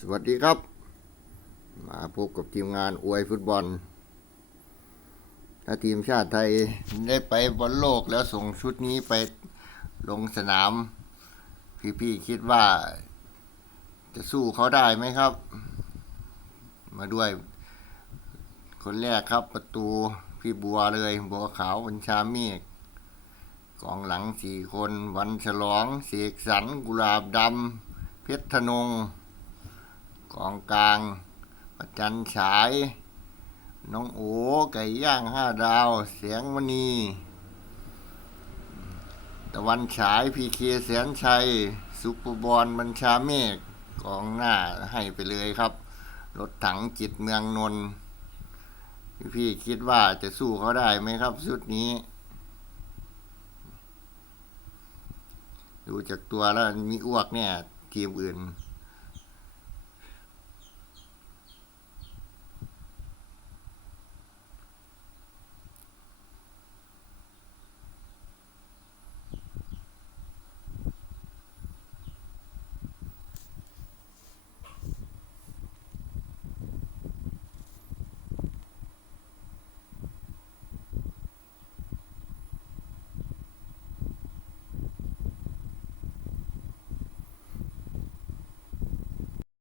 สวัสดีครับ มาพบกับทีมงานอวยฟุตบอล ถ้าทีมชาติไทยได้ไปบอลโลกแล้วส่งชุดนี้ไปลงสนาม พี่ๆคิดว่า จะสู้เขาได้ไหมครับ มาด้วย คนแรกครับประตูพี่บัวเลย บัวขาวบัญชาเมฆกองหลังสี่คน วันฉลอง เสกสรรกุลาบดำเพชรธนง กองกลางประจันฉาย น้องโอไก่ย่างห้าดาว เสียงมณีตะวันฉายพีเคแสนชัยซุปเปอร์บอลบัญชาเมฆกองหน้าให้ไปเลยครับ รถถังจิตเมืองนนท์พี่ๆคิดว่าจะสู้เขาได้ไหมครับชุดนี้ ดูจากตัวแล้วมีอ้วกเนี่ย ทีมอื่น